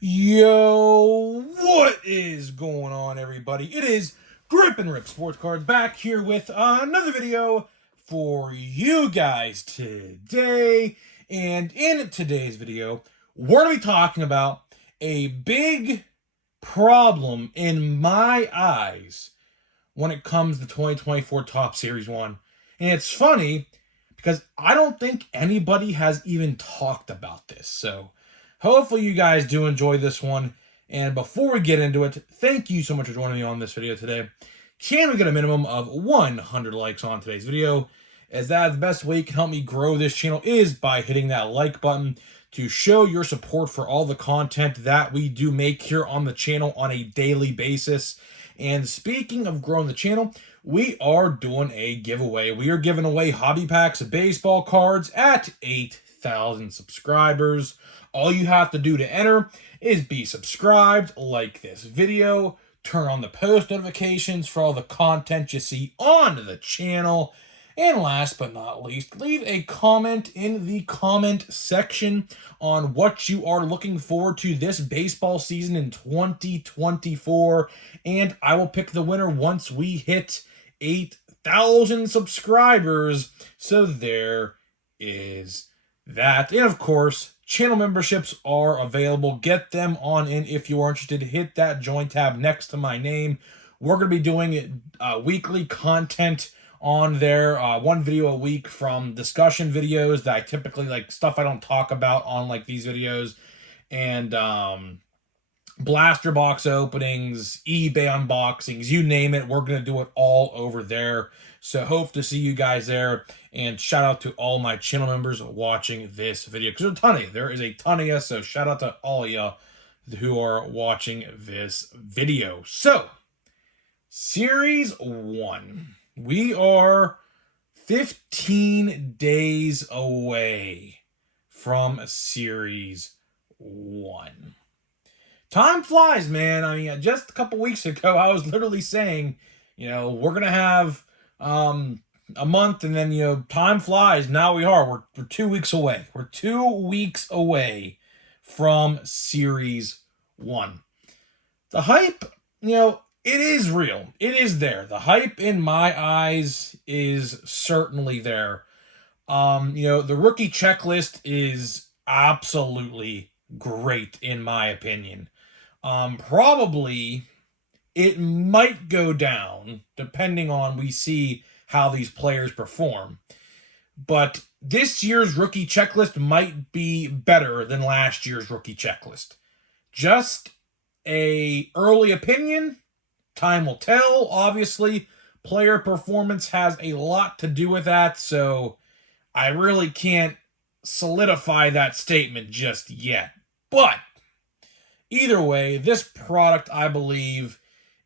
Yo, what is going on, everybody? It is Grip and Rip Sports Cards back here with another video for you guys today. And in today's video, we're going to be talking about a big problem in my eyes when it comes to 2024 Top Series 1. And it's funny because I don't think anybody has even talked about this. So hopefully you guys do enjoy this one. And before we get into it, thank you so much for joining me on this video today. Can we get a minimum of 100 likes on today's video? As that is the best way you can help me grow this channel is by hitting that like button to show your support for all the content that we do make here on the channel on a daily basis. And speaking of growing the channel, we are doing a giveaway. We are giving away hobby packs of baseball cards at 8,000 subscribers. All you have to do to enter is be subscribed, like this video, turn on the post notifications for all the content you see on the channel, and last but not least, leave a comment in the comment section on what you are looking forward to this baseball season in 2024, and I will pick the winner once we hit 8,000 subscribers. So there is that. And of course, channel memberships are available. Get them on in if you are interested. Hit that join tab next to my name. We're going to be doing weekly content on there, one video a week from discussion videos that I typically like, stuff I don't talk about on like these videos, and blaster box openings, eBay unboxings, you name it. We're going to do it all over there. So hope to see you guys there, and shout out to all my channel members watching this video, because there's a ton of you. There is a ton of you, so shout out to all of you who are watching this video. So, Series 1. We are 15 days away from Series 1. Time flies, man. I mean, just a couple weeks ago, I was literally saying, we're going to have a month, and then, time flies. Now we are. We're 2 weeks away. We're 2 weeks away from Series 1. The hype, it is real. It is there. The hype in my eyes is certainly there. The rookie checklist is absolutely great in my opinion. Probably it might go down depending on we see how these players perform. But this year's rookie checklist might be better than last year's rookie checklist. Just a early opinion. Time will tell. Obviously, player performance has a lot to do with that, so I really can't solidify that statement just yet. But either way, this product, I believe,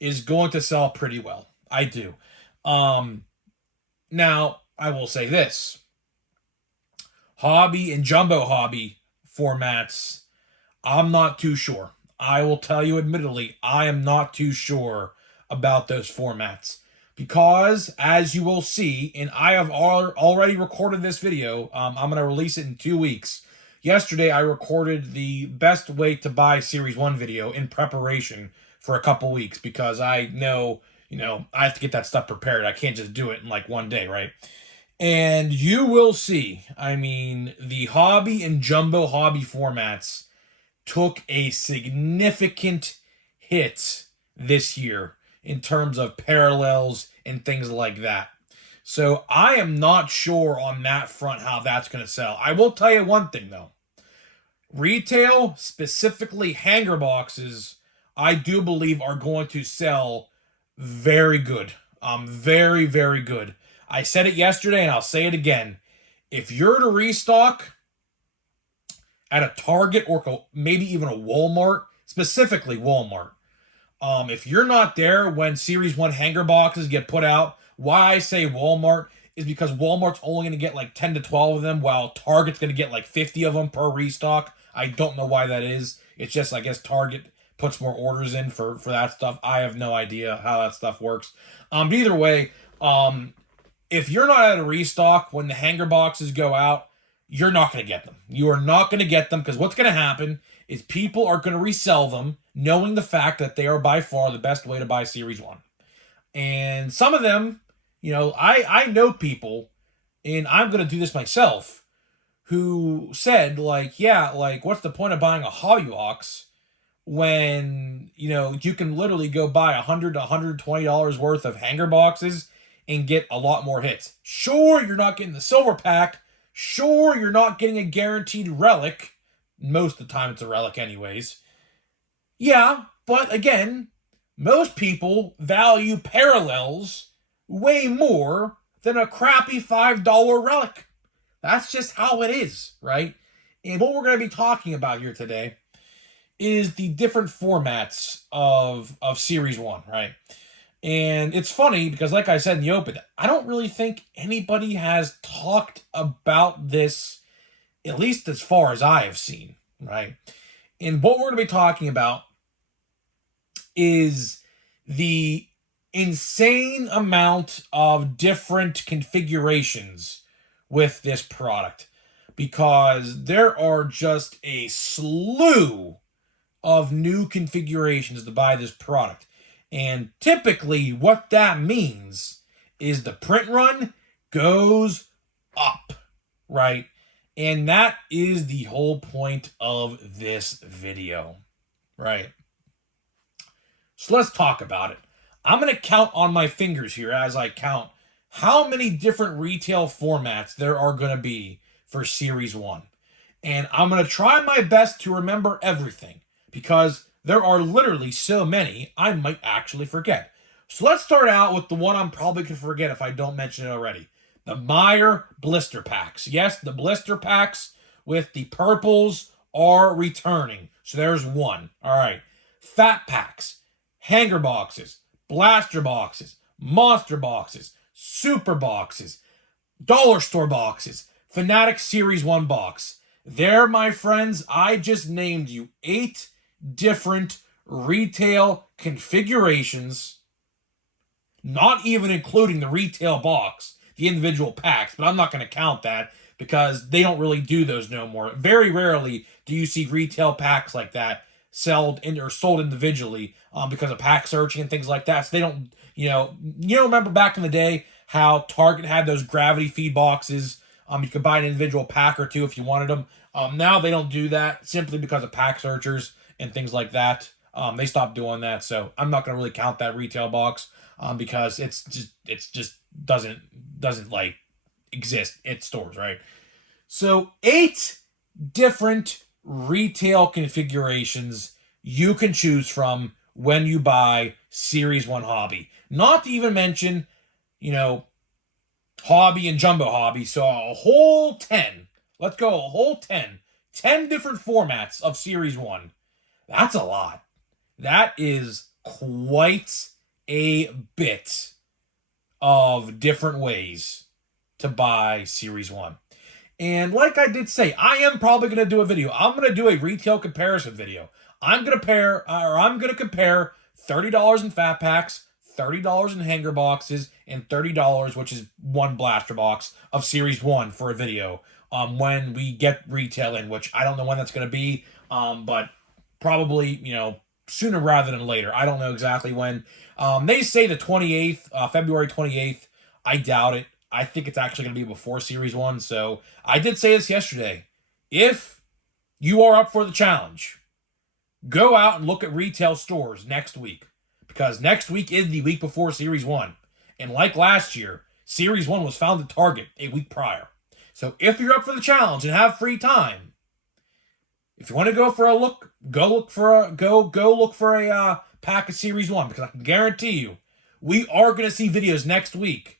is going to sell pretty well. I do. Now, I will say this. Hobby and jumbo hobby formats, I'm not too sure. I will tell you admittedly, I am not too sure about those formats, because as you will see, and I have already recorded this video, I'm going to release it in 2 weeks. Yesterday, I recorded the best way to buy Series 1 video in preparation for a couple weeks, because I know, I have to get that stuff prepared. I can't just do it in like one day, right? And you will see, I mean, the hobby and jumbo hobby formats took a significant hit this year in terms of parallels and things like that. So I am not sure on that front how that's going to sell. I will tell you one thing, though. Retail, specifically hanger boxes, I do believe are going to sell very good. Very, very good. I said it yesterday, and I'll say it again. If you're to restock at a Target or maybe even a Walmart, specifically Walmart, if you're not there when Series 1 hanger boxes get put out, why I say Walmart is because Walmart's only going to get like 10 to 12 of them, while Target's going to get like 50 of them per restock. I don't know why that is. It's just, I guess, Target puts more orders in for that stuff. I have no idea how that stuff works. But either way, if you're not at a restock when the hanger boxes go out, you're not going to get them. You are not going to get them, because what's going to happen is people are going to resell them knowing the fact that they are by far the best way to buy Series 1. And some of them, I know people, and I'm going to do this myself, who said, what's the point of buying a hobby box when, you can literally go buy $100 to $120 worth of hanger boxes and get a lot more hits. Sure, you're not getting the silver pack. Sure, you're not getting a guaranteed relic. Most of the time it's a relic anyways. Yeah, but again, most people value parallels way more than a crappy $5 relic. That's just how it is, right? And what we're going to be talking about here today is the different formats of Series 1, right? And it's funny because, like I said in the open, I don't really think anybody has talked about this, at least as far as I have seen, right? And what we're going to be talking about is the insane amount of different configurations with this product, because there are just a slew of new configurations to buy this product. And typically what that means is the print run goes up, right? And that is the whole point of this video, right? So let's talk about it. I'm going to count on my fingers here as I count how many different retail formats there are going to be for Series 1. And I'm going to try my best to remember everything, because there are literally so many, I might actually forget. So let's start out with the one I'm probably going to forget if I don't mention it already. The Meijer blister packs. Yes, the blister packs with the purples are returning. So there's one. All right. Fat packs, hanger boxes, blaster boxes, monster boxes, super boxes, dollar store boxes, Fanatic Series 1 box. There, my friends, I just named you 8 different retail configurations, not even including the retail box, the individual packs, but I'm not going to count that because they don't really do those no more. Very rarely do you see retail packs like that sold individually because of pack searching and things like that. So they don't, remember back in the day how Target had those gravity feed boxes. You could buy an individual pack or two if you wanted them. Now they don't do that simply because of pack searchers and things like that. They stopped doing that, so I'm not going to really count that retail box because it's just doesn't like exist at stores, right? So 8 different retail configurations you can choose from when you buy Series 1 Hobby. Not to even mention, Hobby and Jumbo Hobby. So a whole 10. Let's go a whole 10. 10 different formats of Series 1. That's a lot. That is quite a bit of different ways to buy Series 1. And like I did say, I am probably going to do a video. I'm going to do a retail comparison video. I'm going to compare $30 in fat packs, $30 in hanger boxes, and $30, which is one blaster box of Series 1 for a video when we get retail in, which I don't know when that's going to be, but probably, sooner rather than later. I don't know exactly when. They say the 28th, February 28th. I doubt it. I think it's actually going to be before Series 1. So I did say this yesterday. If you are up for the challenge, go out and look at retail stores next week, because next week is the week before Series 1. And like last year, Series 1 was found at Target a week prior. So if you're up for the challenge and have free time, if you want to go for a look, go look for a pack of Series 1, because I can guarantee you, we are going to see videos next week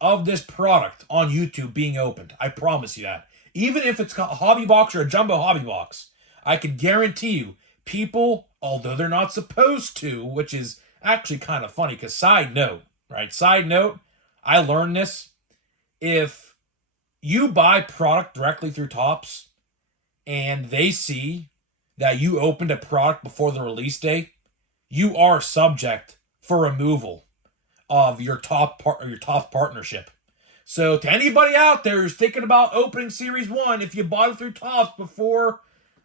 of this product on YouTube being opened. I promise you that. Even if it's a hobby box or a jumbo hobby box, I can guarantee you, people, although they're not supposed to, which is actually kind of funny, because side note, I learned this. If you buy product directly through Topps and they see that you opened a product before the release date, you are subject for removal of your top partnership. So to anybody out there who's thinking about opening Series 1, if you bought it through Topps before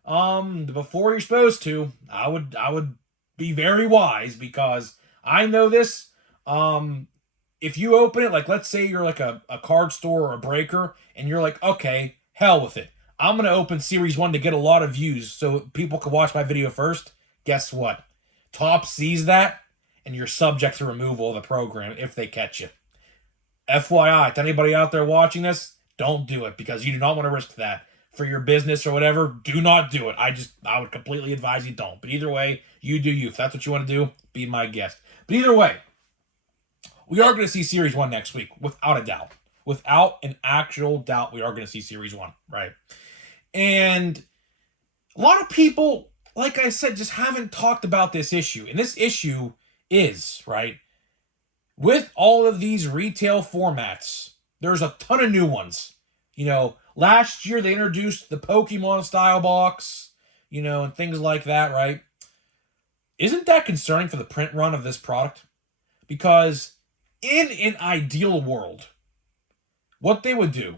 you're supposed to, I would be very wise, because I know this. If you open it, like let's say you're like a card store or a breaker, and you're like, okay, hell with it, I'm going to open Series 1 to get a lot of views so people can watch my video first. Guess what? Topps sees that, and you're subject to removal of the program if they catch you. FYI, to anybody out there watching this, don't do it, because you do not want to risk that for your business or whatever. Do not do it. I would completely advise you don't. But either way, you do you. If that's what you want to do, be my guest. But either way, we are going to see Series 1 next week, without a doubt. Without an actual doubt, we are going to see Series 1, right? And a lot of people, like I said, just haven't talked about this issue. And this issue is, right, with all of these retail formats, there's a ton of new ones. Last year they introduced the Pokemon style box, and things like that, right? Isn't that concerning for the print run of this product? Because in an ideal world, what they would do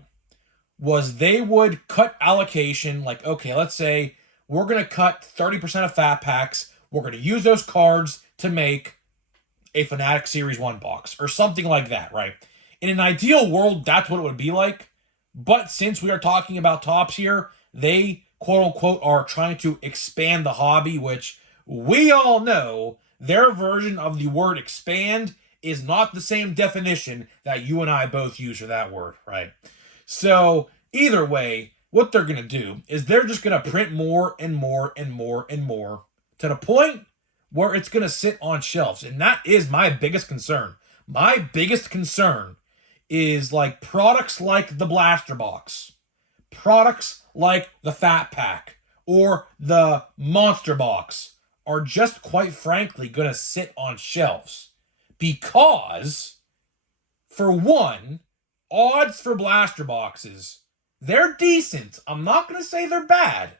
was they would cut allocation, like, okay, let's say we're going to cut 30% of Fat Packs. We're going to use those cards to make a Fanatic Series 1 box or something like that, right? In an ideal world, that's what it would be like. But since we are talking about Topps here, they, quote-unquote, are trying to expand the hobby, which we all know their version of the word expand is not the same definition that you and I both use for that word, right? So either way, what they're going to do is they're just going to print more and more and more and more to the point where it's going to sit on shelves. And that is my biggest concern. My biggest concern is like products like the Blaster Box, products like the Fat Pack, or the Monster Box are just, quite frankly, going to sit on shelves. Because, for one, odds for Blaster Boxes, they're decent. I'm not going to say they're bad.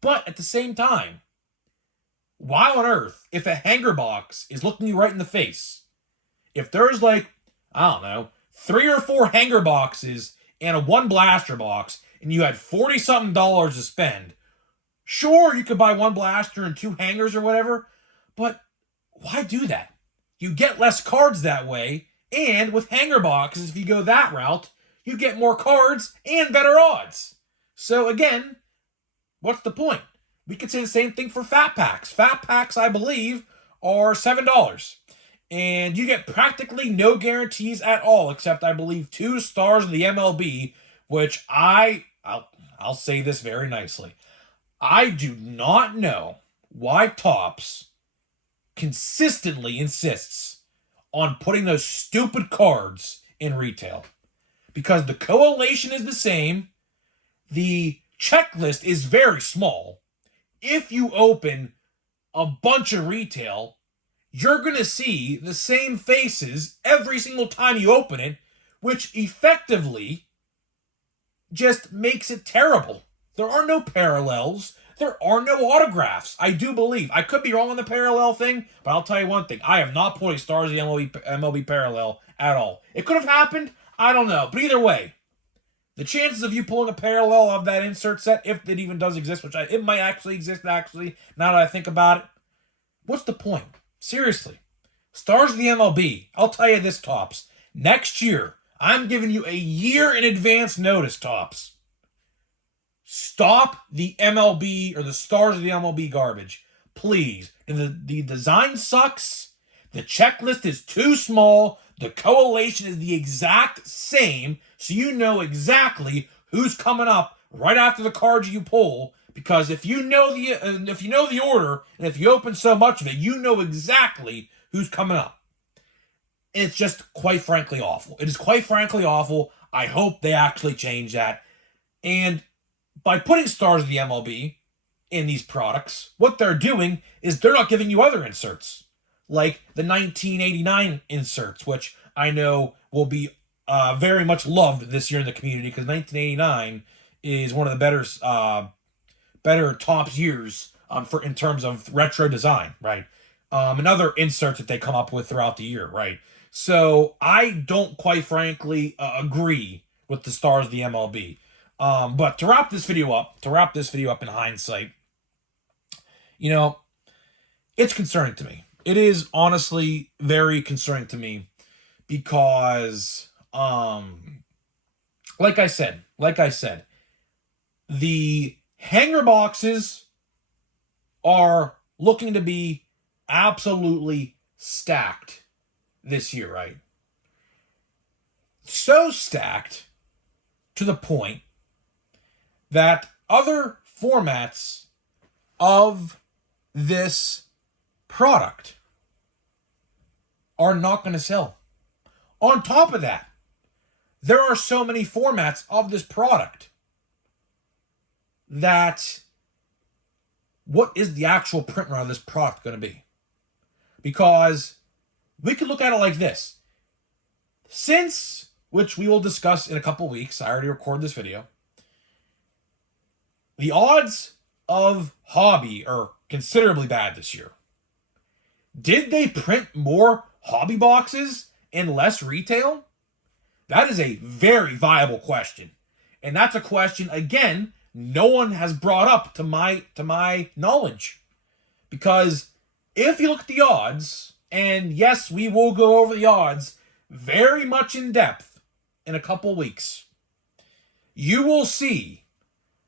But at the same time, why on earth, if a hanger box is looking you right in the face, if there's like, I don't know, 3 or 4 hanger boxes and a 1 blaster box, and you had $40-something to spend, sure, you could buy 1 blaster and 2 hangers or whatever, but why do that? You get less cards that way, and with hanger boxes, if you go that route, you get more cards and better odds. So again, what's the point? We could say the same thing for Fat Packs. Fat Packs, I believe, are $7. And you get practically no guarantees at all, except, I believe, 2 stars in the MLB, which I'll say this very nicely. I do not know why Topps consistently insists on putting those stupid cards in retail. Because the collation is the same. The checklist is very small. If you open a bunch of retail, you're going to see the same faces every single time you open it, which effectively just makes it terrible. There are no parallels. There are no autographs. I do believe. I could be wrong on the parallel thing, but I'll tell you one thing. I have not put a Stars of the MLB parallel at all. It could have happened. I don't know. But either way, the chances of you pulling a parallel of that insert set, if it even does exist, which it might actually exist, now that I think about it, what's the point? Seriously. Stars of the MLB, I'll tell you this, Topps. Next year, I'm giving you a year in advance notice, Topps. Stop the MLB or the Stars of the MLB garbage. Please. The design sucks. The checklist is too small. The collation is the exact same, so you know exactly who's coming up right after the cards you pull. Because if you know the order, and if you open so much of it, you know exactly who's coming up. It's just quite frankly awful. It is quite frankly awful. I hope they actually change that. And by putting Stars of the MLB in these products, what they're doing is they're not giving you other inserts, like the 1989 inserts, which I know will be very much loved this year in the community, because 1989 is one of the better Topps years in terms of retro design, right? And other inserts that they come up with throughout the year, right? So I don't quite frankly agree with the stars of the MLB. But to wrap this video up in hindsight, you know, it's concerning to me. It is honestly very concerning to me because, like I said, the hanger boxes are looking to be absolutely stacked this year, right? So stacked to the point that other formats of this product are not going to sell. On top of that, there are so many formats of this product that what is the actual print run of this product going to be? Because we could look at it like this. Since, which we will discuss in a couple weeks, I already recorded this video, the odds of hobby are considerably bad this year. Did they print more hobby boxes and less retail? That is a very viable question. And that's a question, again, no one has brought up to my knowledge. Because if you look at the odds, and yes, we will go over the odds very much in depth in a couple weeks, you will see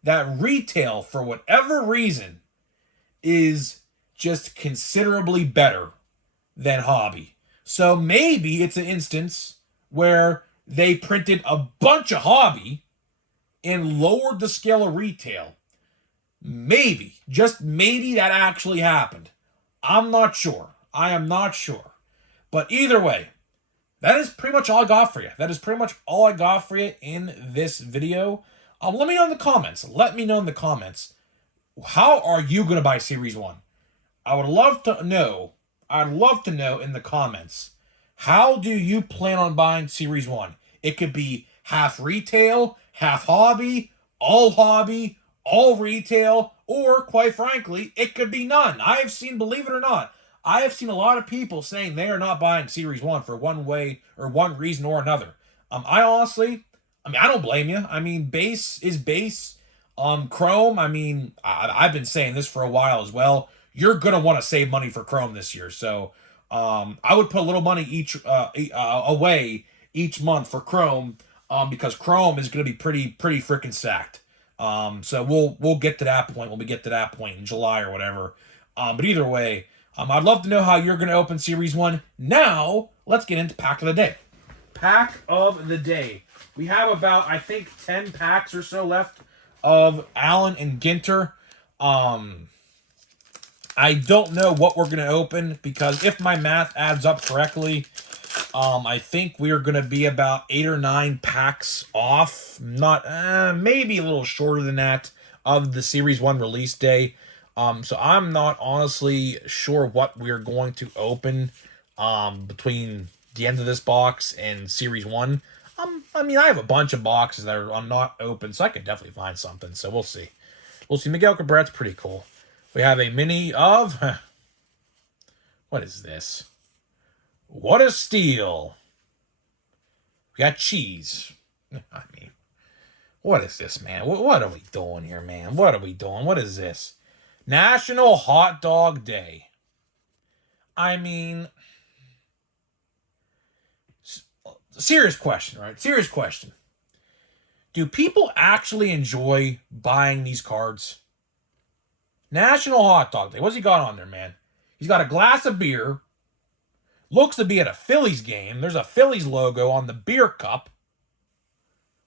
that retail, for whatever reason, is just considerably better than hobby. So maybe it's an instance where they printed a bunch of hobby and lowered the scale of retail. Maybe, just maybe that actually happened. I'm not sure. I am not sure. But either way, that is pretty much all I got for you. That is pretty much all I got for you in this video. Let me know in the comments. Let me know in the comments. How are you going to buy Series 1? I would love to know. I'd love to know in the comments. How do you plan on buying Series 1? It could be half retail, half hobby, all retail, or quite frankly, it could be none. I have seen, believe it or not, I have seen a lot of people saying they are not buying Series 1 for one way or one reason or another. I honestly, I don't blame you. I mean, base is base. Chrome, I've been saying this for a while as well. You're going to want to save money for Chrome this year. So, I would put a little money away each month for Chrome, because Chrome is going to be pretty freaking stacked. So we'll get to that point when we get to that point in July or whatever. But either way, I'd love to know how you're going to open Series 1. Now, let's get into Pack of the Day. Pack of the Day. We have about, I think, 10 packs or so left of Allen and Ginter. I don't know what we're going to open, because if my math adds up correctly, I think we are going to be about 8 or 9 packs off. Not, maybe a little shorter than that of the Series 1 release day. So I'm not honestly sure what we're going to open between the end of this box and Series 1. I have a bunch of boxes that are not open, so I could definitely find something. So we'll see. We'll see. Miguel Cabrett's pretty cool. We have a mini of... what is this? What a steal. We got cheese. What is this, man? What are we doing here, man? What are we doing? What is this? National Hot Dog Day. Serious question, right? Serious question. Do people actually enjoy buying these cards? National Hot Dog Day. What's he got on there, man? He's got a glass of beer. Looks to be at a Phillies game. There's a Phillies logo on the beer cup.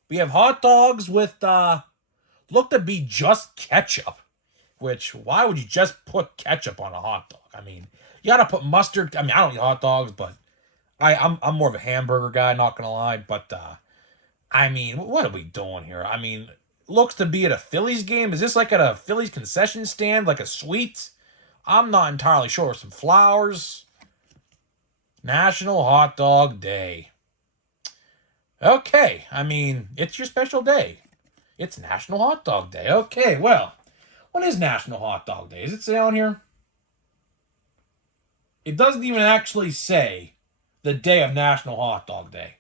We have hot dogs with, look to be just ketchup. Which, why would you just put ketchup on a hot dog? You gotta put mustard. I don't eat hot dogs, but I'm more of a hamburger guy, not gonna lie. But, what are we doing here? Looks to be at a Phillies game. Is this like at a Phillies concession stand, like a suite? I'm not entirely sure. Some flowers. National Hot Dog Day. Okay, it's your special day. It's National Hot Dog Day. Okay, well, when is National Hot Dog Day? Does it say on here? It doesn't even actually say the day of National Hot Dog Day.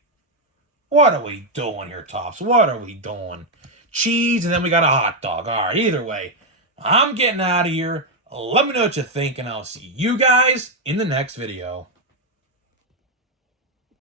What are we doing here, Tops? What are we doing? Cheese, and then we got a hot dog. All right, either way, I'm getting out of here. Let me know what you think, and I'll see you guys in the next video.